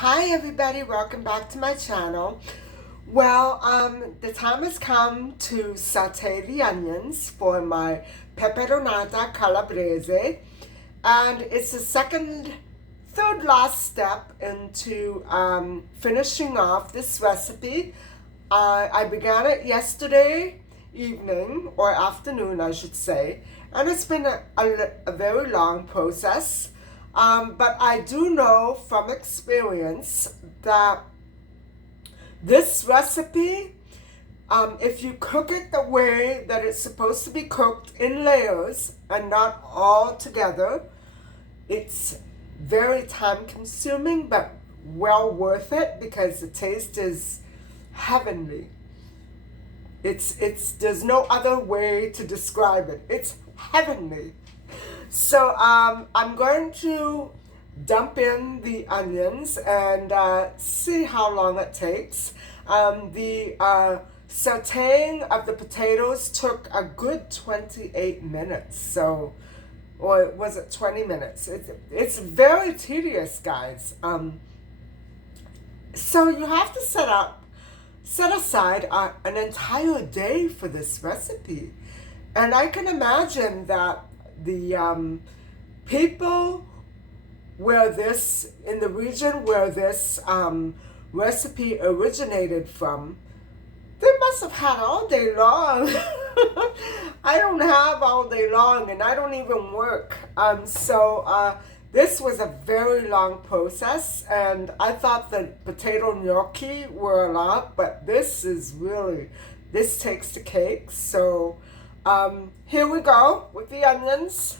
Hi everybody, welcome back to my channel. Well, the time has come to saute the onions for my Peperonata Calabrese, and it's the third last step into finishing off this recipe. I began it yesterday evening, or afternoon I should say, and it's been a very long process. But I do know from experience that this recipe, if you cook it the way that it's supposed to be cooked in layers and not all together, it's very time consuming but well worth it because the taste is heavenly. There's no other way to describe it. It's heavenly. So I'm going to dump in the onions and see how long it takes. The sautéing of the potatoes took a good 28 minutes. So, or was it 20 minutes? It's very tedious, guys. So you have to set aside an entire day for this recipe. And I can imagine that the people in the region where this recipe originated from, they must have had all day long. I don't have all day long and I don't even work. So this was a very long process, and I thought the potato gnocchi were a lot, but this takes the cake. So here we go with the onions.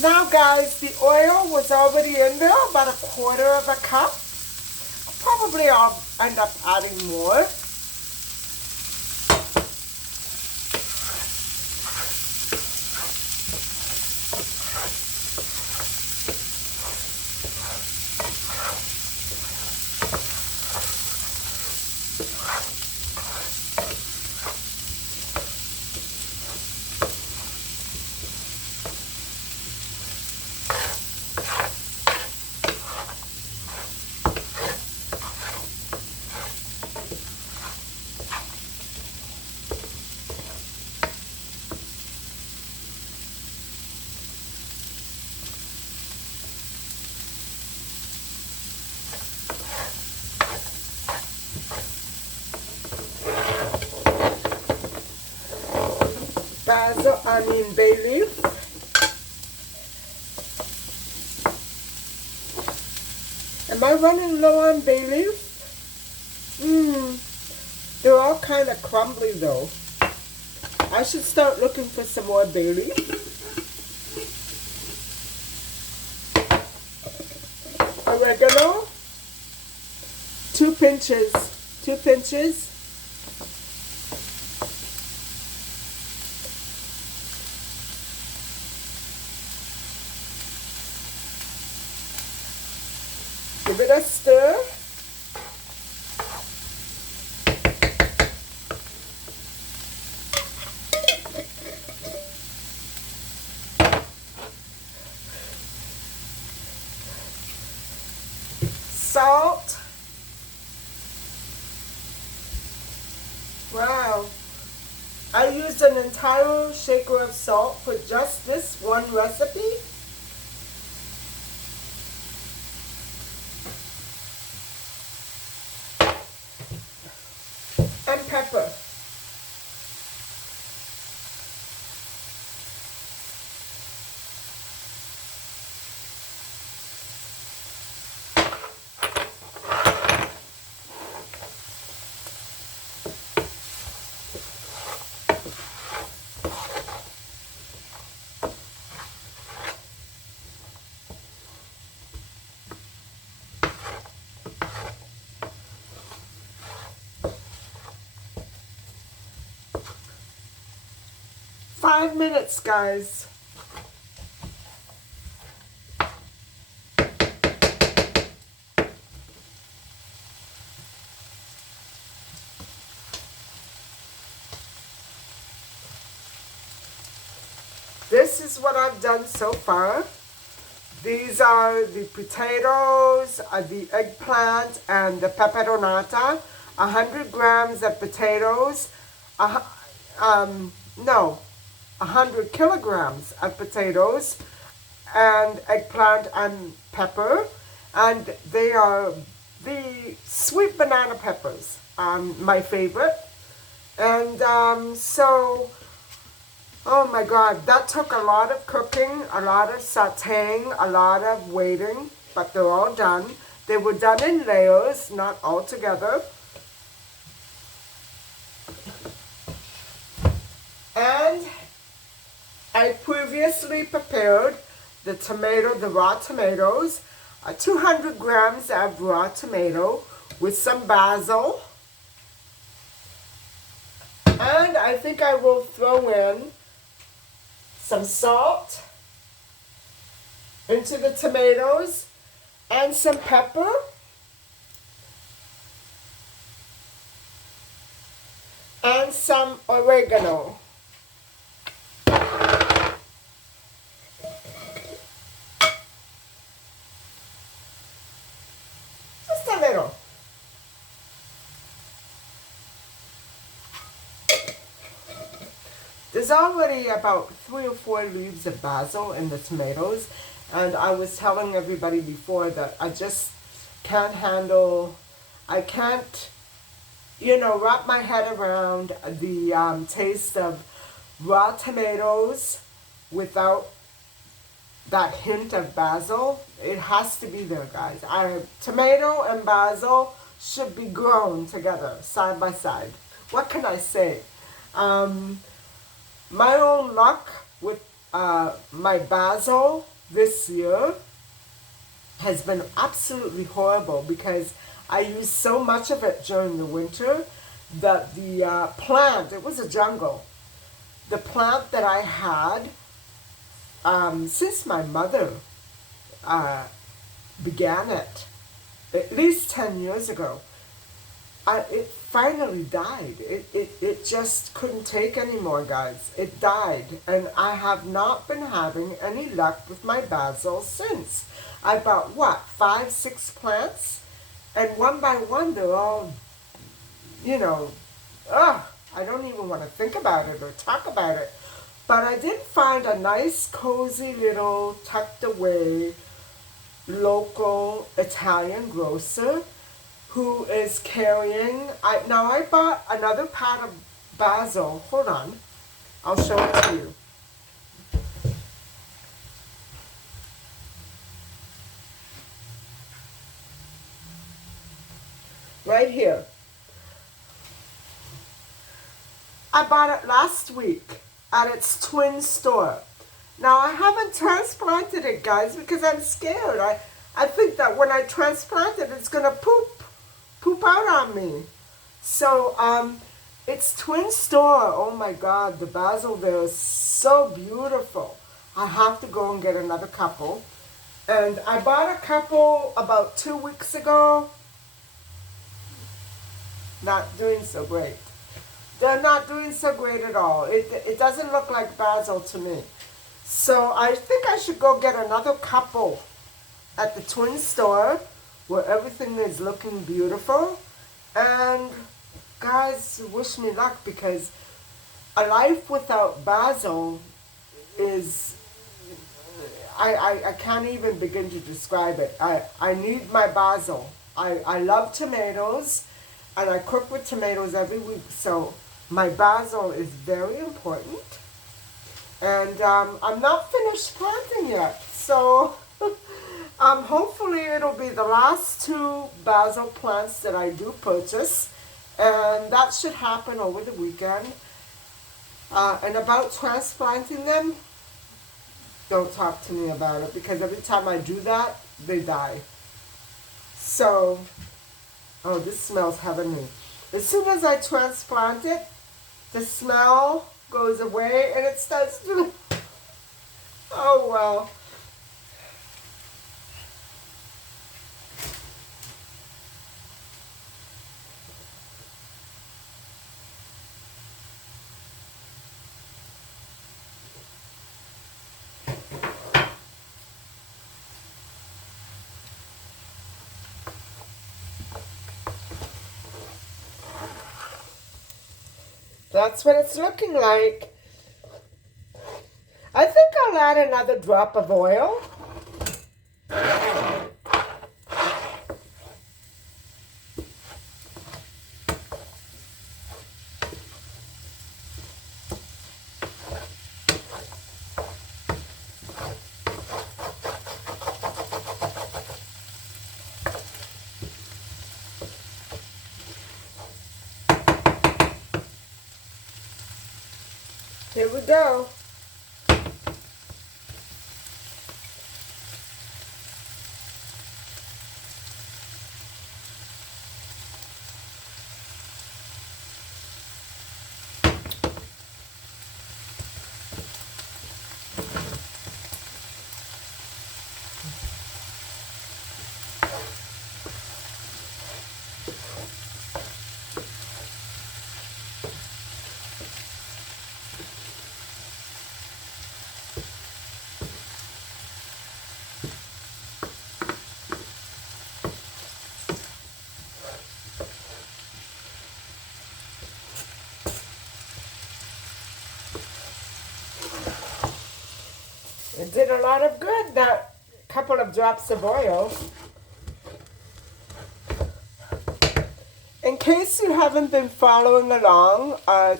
Now guys, the oil was already in there, about 1/4 of a cup. Probably I'll end up adding more. Bay leaf. Am I running low on bay leaf? They're all kind of crumbly though. I should start looking for some more bay leaf. Oregano. 2 pinches. 2 pinches. Give it a stir. Salt. Wow. I used an entire shaker of salt for just this one recipe. And pepper. Five minutes, guys. this is what I've done so far. These are the potatoes, the eggplant, and the peperonata. 100 grams of potatoes, no, 100 kilograms of potatoes, and eggplant and pepper. And they are the sweet banana peppers, my favorite. And so, oh my God, that took a lot of cooking, a lot of sautéing, a lot of waiting, but they're all done. They were done in layers, not all together. And I previously prepared the raw tomatoes, 200 grams of raw tomato with some basil. And I think I will throw in some salt into the tomatoes and some pepper. And some oregano. Just a little. There's already about 3 or 4 leaves of basil in the tomatoes, and I was telling everybody before that I just can't handle, I can't, wrap my head around the taste of raw tomatoes without that hint of basil. It has to be there, guys. Tomato and basil should be grown together, side by side. What can I say? My own luck with my basil this year has been absolutely horrible because I used so much of it during the winter that the plant, it was a jungle. The plant that I had since my mother began it, at least 10 years ago, it finally died. It just couldn't take anymore, guys. It died. And I have not been having any luck with my basil since. I bought, 5, 6 plants? And one by one, they're all, I don't even want to think about it or talk about it. But I did find a nice, cozy little, tucked away, local Italian grocer who is carrying, now I bought another pot of basil. Hold on, I'll show it to you. Right here. I bought it last week at its twin store. Now I haven't transplanted it, guys, because I'm scared. I think that when I transplant it, it's gonna poop out on me. So it's twin store. Oh my God, the basil there is so beautiful. I have to go and get another couple. And I bought a couple about 2 weeks ago. Not doing so great. They're not doing so great at all. It doesn't look like basil to me. So I think I should go get another couple at the twin store where everything is looking beautiful. And guys, wish me luck, because a life without basil is, I can't even begin to describe it. I need my basil. I love tomatoes, and I cook with tomatoes every week, so my basil is very important. And I'm not finished planting yet, so hopefully it'll be the last 2 basil plants that I do purchase, and that should happen over the weekend. And about transplanting them, don't talk to me about it, because every time I do that, they die. So, oh, this smells heavenly. As soon as I transplant it, the smell goes away and it starts to, oh well. That's what it's looking like. I think I'll add another drop of oil. Here we go. It did a lot of good, that couple of drops of oil. In case you haven't been following along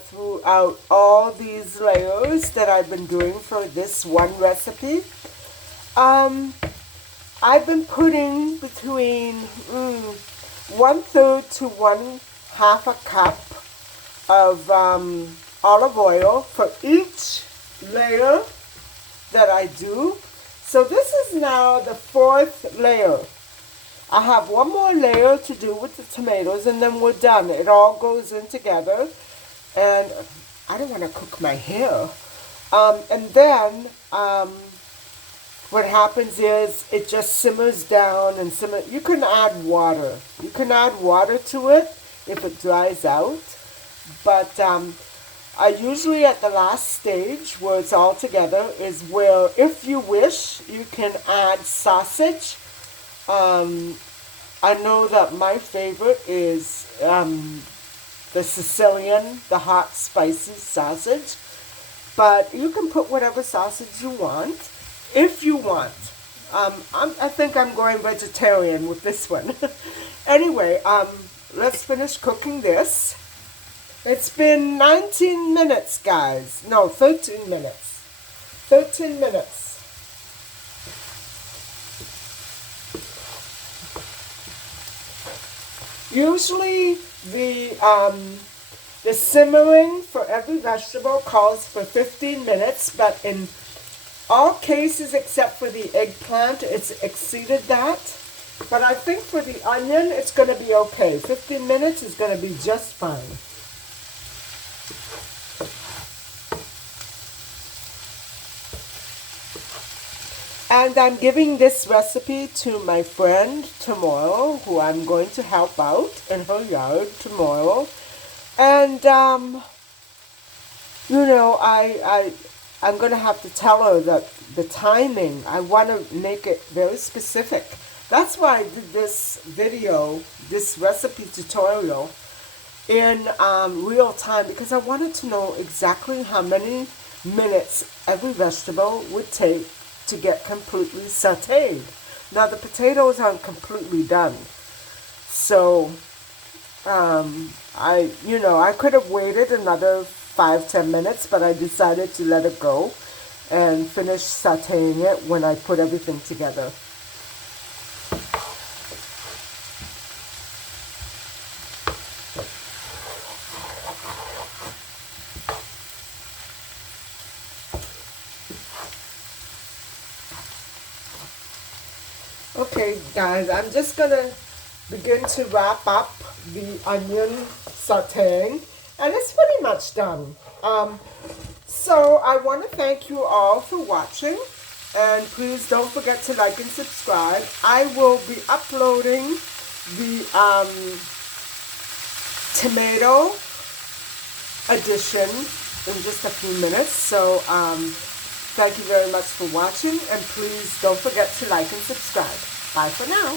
throughout all these layers that I've been doing for this one recipe, I've been putting between 1/3 to 1/2 a cup of olive oil for each layer that I do. So this is now the 4th layer. I have one more layer to do with the tomatoes and then we're done. It all goes in together. And I don't want to cook my hair. And then what happens is it just simmers down and simmers. You can add water. You can add water to it if it dries out. But usually at the last stage where it's all together is where, if you wish, you can add sausage. I know that my favorite is the Sicilian, the hot spicy sausage. But you can put whatever sausage you want, if you want. I think I'm going vegetarian with this one. Anyway, let's finish cooking this. It's been 19 minutes, guys. No, 13 minutes. 13 minutes. Usually the simmering for every vegetable calls for 15 minutes, but in all cases except for the eggplant, it's exceeded that. But I think for the onion, it's going to be okay. 15 minutes is going to be just fine. And I'm giving this recipe to my friend tomorrow, who I'm going to help out in her yard tomorrow. And, you know, I'm going to have to tell her that the timing, I want to make it very specific. That's why I did this video, this recipe tutorial in real time, because I wanted to know exactly how many minutes every vegetable would take to get completely sauteed. Now the potatoes aren't completely done, so I could have waited another 5-10 minutes, but I decided to let it go and finish sauteing it when I put everything together. Okay, guys, I'm just going to begin to wrap up the onion sauteing, and it's pretty much done. So I want to thank you all for watching, and please don't forget to like and subscribe. I will be uploading the tomato edition in just a few minutes. So thank you very much for watching, and please don't forget to like and subscribe. Bye for now.